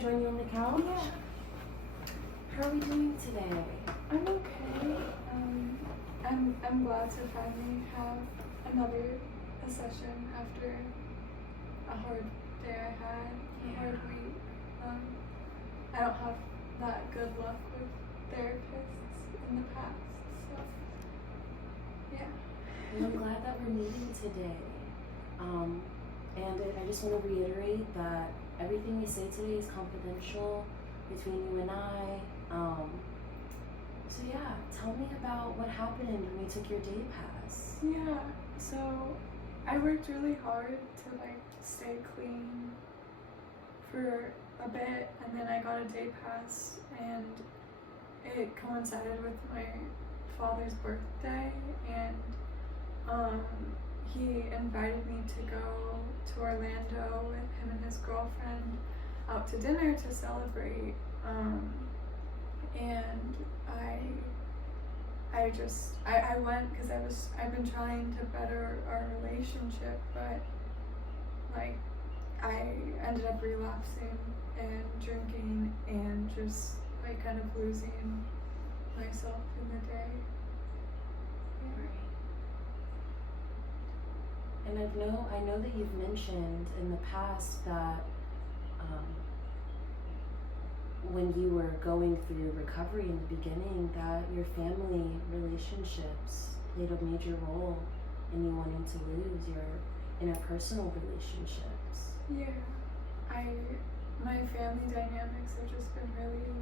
join you on the couch? Yeah. How are we doing today? I'm okay. I'm glad to finally have another session after a hard day I had, a hard week. I don't have that good luck with therapists in the past, so yeah. Well, I'm glad that we're meeting today. And I just want to reiterate that everything we say today is confidential between you and I. So yeah, tell me about what happened when you took your day pass. Yeah, so I worked really hard to like stay clean for a bit, and then I got a day pass, and it coincided with my father's birthday, and he invited me to go to Orlando with him and his girlfriend out to dinner to celebrate. And I went because I've been trying to better our relationship, but like I ended up relapsing and drinking and just like kind of losing myself in the day. Yeah. And I know that you've mentioned in the past that when you were going through recovery in the beginning, that your family relationships played a major role in you wanting to lose your interpersonal relationships. Yeah, my family dynamics have just been really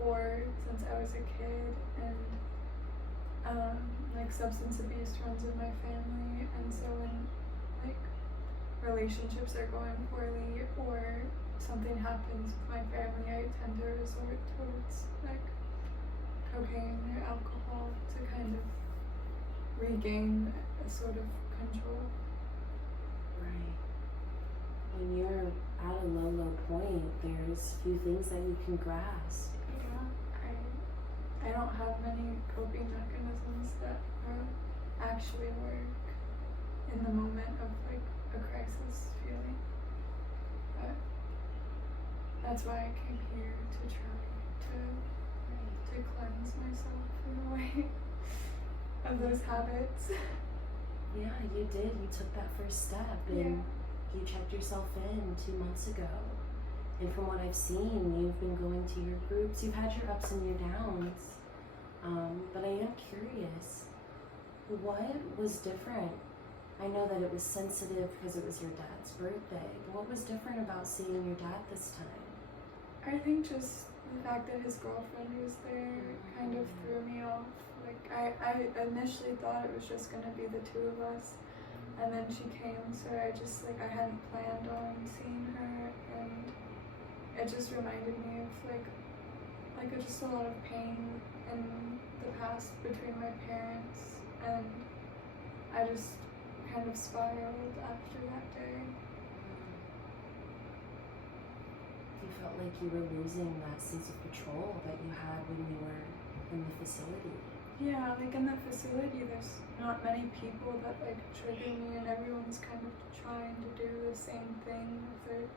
poor since I was a kid, and like substance abuse runs in my family, and so when like relationships are going poorly or something happens with my family, I tend to resort towards like cocaine or alcohol to kind of regain a sort of control. Right. When you're at a low point, there's few things that you can grasp. Yeah, I don't have many coping mechanisms that actually work in the moment of like a crisis feeling. But that's why I came here to try to cleanse myself in a way of those habits. Yeah, you did. You took that first step, and you checked yourself in 2 months ago. And from what I've seen, you've been going to your groups. You've had your ups and your downs. But I am curious, what was different? I know that it was sensitive because it was your dad's birthday, but what was different about seeing your dad this time? I think just the fact that his girlfriend was there kind of threw me off. Like I initially thought it was just gonna be the two of us, and then she came, so I hadn't planned on seeing her, and it just reminded me of like just a lot of pain in the past between my parents, and I just kind of spiraled after that day. You felt like you were losing that sense of control that you had when you were in the facility. Yeah, like in the facility, there's not many people that like trigger me, and everyone's kind of trying to do the same thing, if they're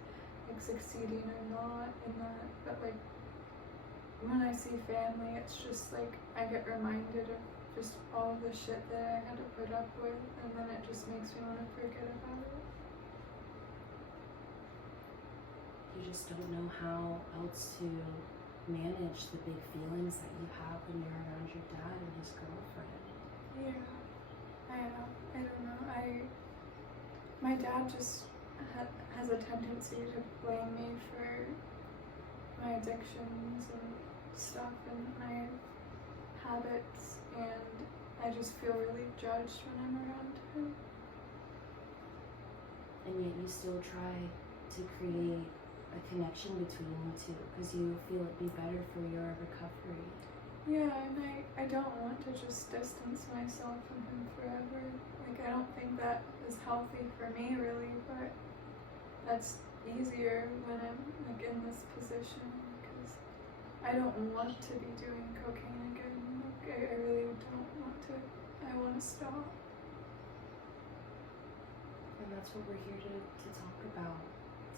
like succeeding or not in that. But like when I see family, it's just like I get reminded of just all the shit that I had to put up with, and then it just makes me want to forget about it. You just don't know how else to manage the big feelings that you have when you're around your dad and his girlfriend. Yeah, I don't know. My dad just has a tendency to blame me for my addictions and stuff and my habits, and I just feel really judged when I'm around him. And yet you still try to create a connection between you two because you feel it'd be better for your recovery. Yeah, and I don't want to just distance myself from him forever. Like, I don't think that is healthy for me, really, but that's easier when I'm like in this position, because I don't want to be doing cocaine again. Like, I really don't want to. I want to stop. And that's what we're here to talk about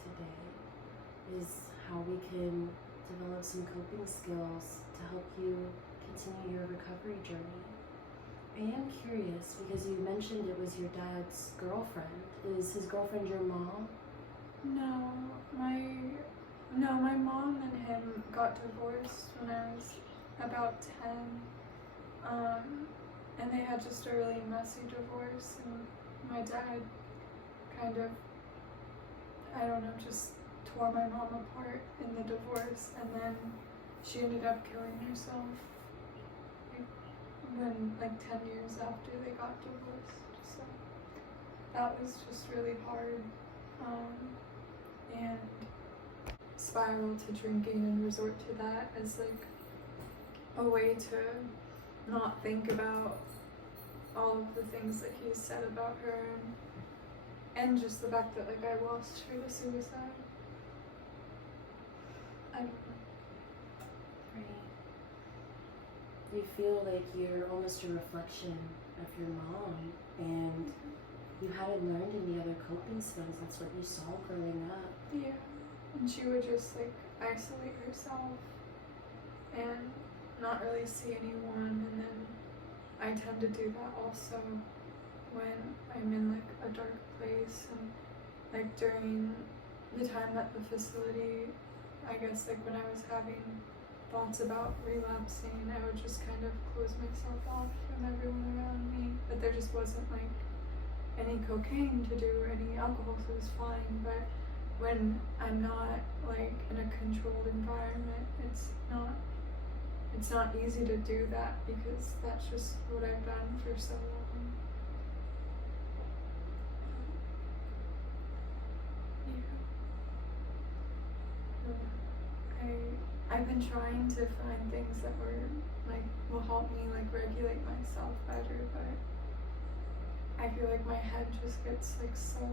today, is how we can develop some coping skills to help you continue your recovery journey. I am curious because you mentioned it was your dad's girlfriend. Is his girlfriend your mom? No, my mom and him got divorced when I was about 10. And they had just a really messy divorce, and my dad kind of, I don't know, just tore my mom apart in the divorce, and then she ended up killing herself like 10 years after they got divorced. So that was just really hard. And spiral to drinking and resort to that as like a way to not think about all of the things that he said about her, and just the fact that like I lost her to suicide. I don't know. Right. You feel like you're almost a reflection of your mom, and you hadn't learned any other coping skills. That's what you saw growing up. Yeah, and she would just like isolate herself and not really see anyone, and then I tend to do that also when I'm in like a dark place, and like during the time at the facility, I guess like when I was having thoughts about relapsing, I would just kind of close myself off from everyone around me, but there just wasn't like any cocaine to do or any alcohol, so it was fine. But when I'm not like in a controlled environment, it's not easy to do that, because that's just what I've done for so long. Yeah. I've been trying to find things that will help me like regulate myself better, but I feel like my head just gets like so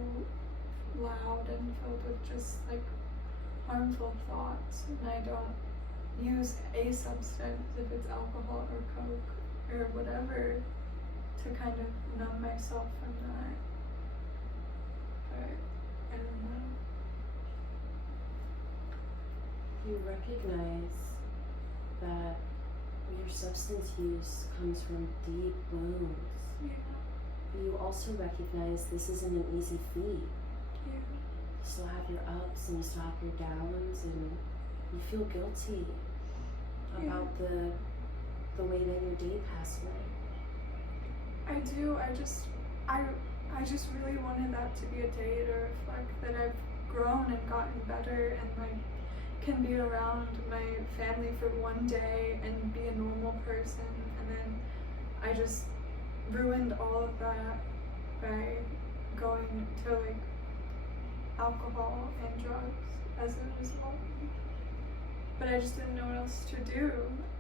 loud and filled with just like harmful thoughts, and I don't use a substance, if it's alcohol or coke or whatever, to kind of numb myself from that. But I don't know. You recognize that your substance use comes from deep wounds. Yeah. But you also recognize this isn't an easy feat. Yeah. You still have your ups and you still have your downs, and you feel guilty about the way that your day passed away. I do. I just really wanted that to be a day to reflect that I've grown and gotten better, and like can be around my family for one day and be a normal person, and then I just ruined all of that by going to like alcohol and drugs as a result. But I just didn't know what else to do.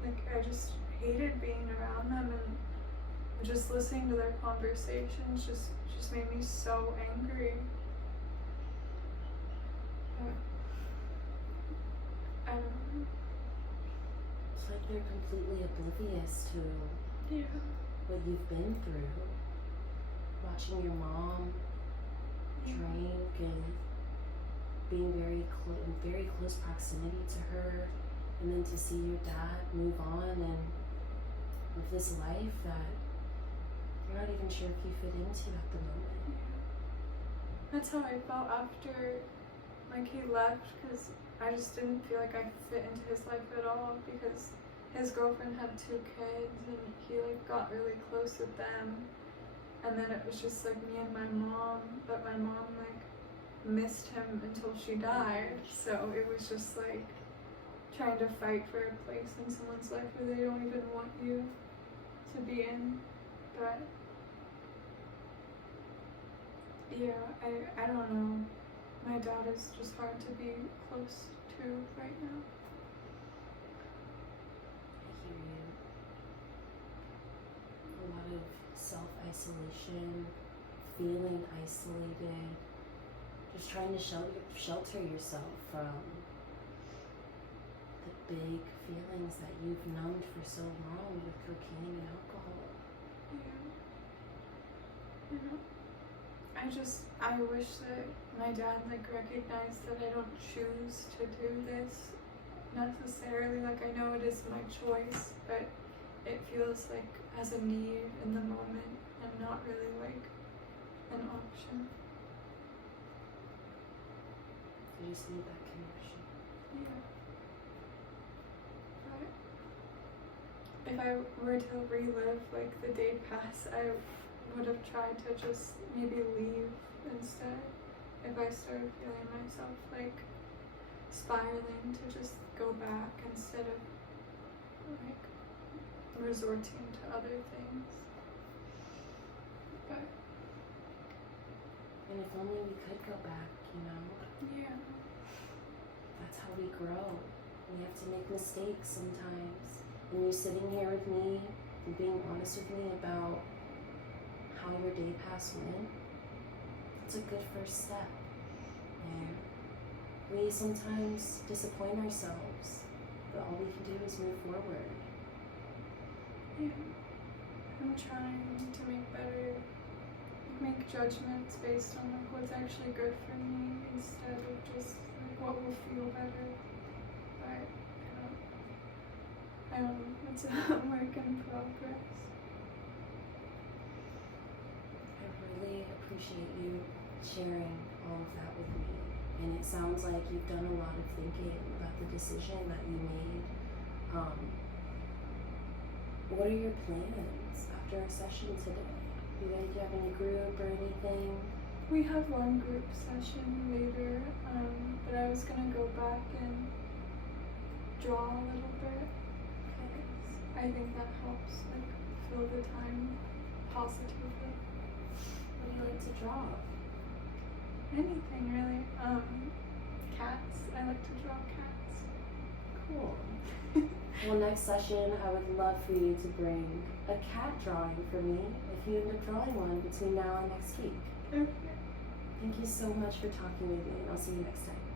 Like I just hated being around them, and just listening to their conversations just made me so angry. I don't know. It's like they're completely oblivious to what you've been through. Watching your mom drink and being in very close proximity to her, and then to see your dad move on and live this life that you're not even sure if you fit into at the moment. That's how I felt after like he left, because I just didn't feel like I fit into his life at all, because his girlfriend had 2 kids and he like got really close with them, and then it was just like me and my mom, but my mom like missed him until she died, so it was just like trying to fight for a place in someone's life where they don't even want you to be in. But yeah, I don't know. My dad is just hard to be close to right now. I hear you. A lot of self-isolation, feeling isolated, just trying to shelter yourself from the big feelings that you've numbed for so long with cocaine and alcohol. Yeah. I I wish that my dad like recognized that I don't choose to do this necessarily. Like I know it is my choice, but it feels like as a need in the moment and not really like an option. You just need that connection. Yeah. But if I were to relive like the day pass, I would have tried to just maybe leave instead. If I started feeling myself like spiraling, to just go back instead of like resorting to other things. But And if only we could go back, you know? yeah. That's how we grow. We have to make mistakes sometimes. And you sitting here with me and being honest with me about how your day pass went, it's a good first step. And we sometimes disappoint ourselves, but all we can do is move forward. Yeah. I'm trying to make judgments based on like what's actually good for me instead of just like what will feel better. But I don't know, it's a work in progress. I really appreciate you sharing all of that with me. And it sounds like you've done a lot of thinking about the decision that you made. What are your plans after our session today? Do you have any group or anything? We have one group session later, but I was gonna go back and draw a little bit. I think that helps like fill the time positively. What do you like to draw? Anything really. Cats. I like to draw cats. Cool. Well, next session, I would love for you to bring a cat drawing for me if you end up drawing one between now and next week. Okay. Thank you so much for talking with me, and I'll see you next time.